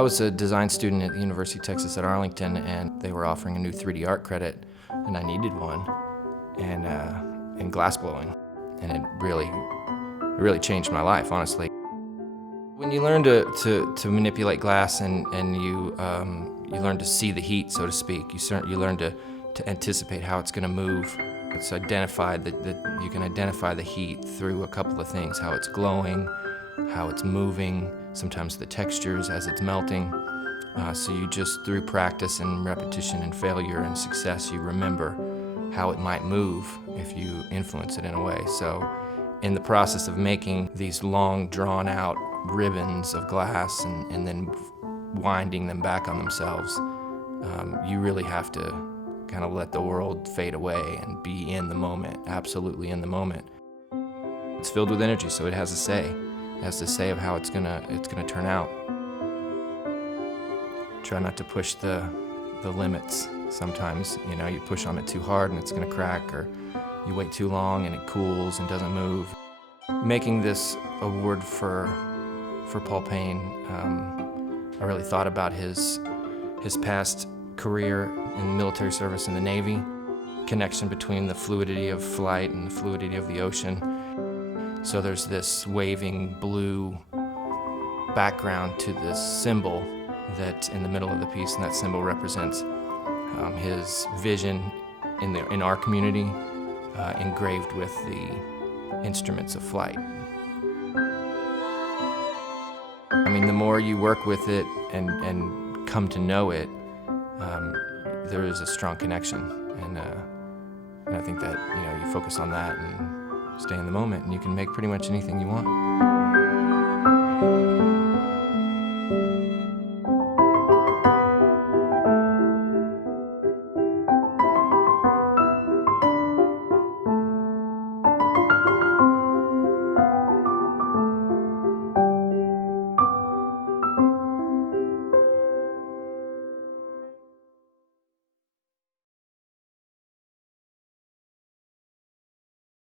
I was a design student at the University of Texas at Arlington, and they were offering a new 3D art credit, and I needed one, and in glass blowing, and it really changed my life, honestly. When you learn to manipulate glass and you learn to see the heat, so to speak, you learn to anticipate how it's going to move. It's identified that you can identify the heat through a couple of things: how it's glowing, how it's moving, sometimes the textures as it's melting. So you just, through practice and repetition and failure and success, you remember how it might move if you influence it in a way. So in the process of making these long, drawn-out ribbons of glass and then winding them back on themselves, you really have to kind of let the world fade away and be in the moment, absolutely in the moment. It's filled with energy, so it has a say. It has to say of how it's gonna turn out. Try not to push the limits. Sometimes, you push on it too hard and it's gonna crack, or you wait too long and it cools and doesn't move. Making this award for Paul Paine, I really thought about his past career in military service in the Navy, connection between the fluidity of flight and the fluidity of the ocean. So there's this waving blue background to this symbol that's in the middle of the piece, and that symbol represents his vision in our community, engraved with the instruments of flight. I mean, the more you work with it and come to know it, there is a strong connection, and I think that you focus on that and stay in the moment, and you can make pretty much anything you want.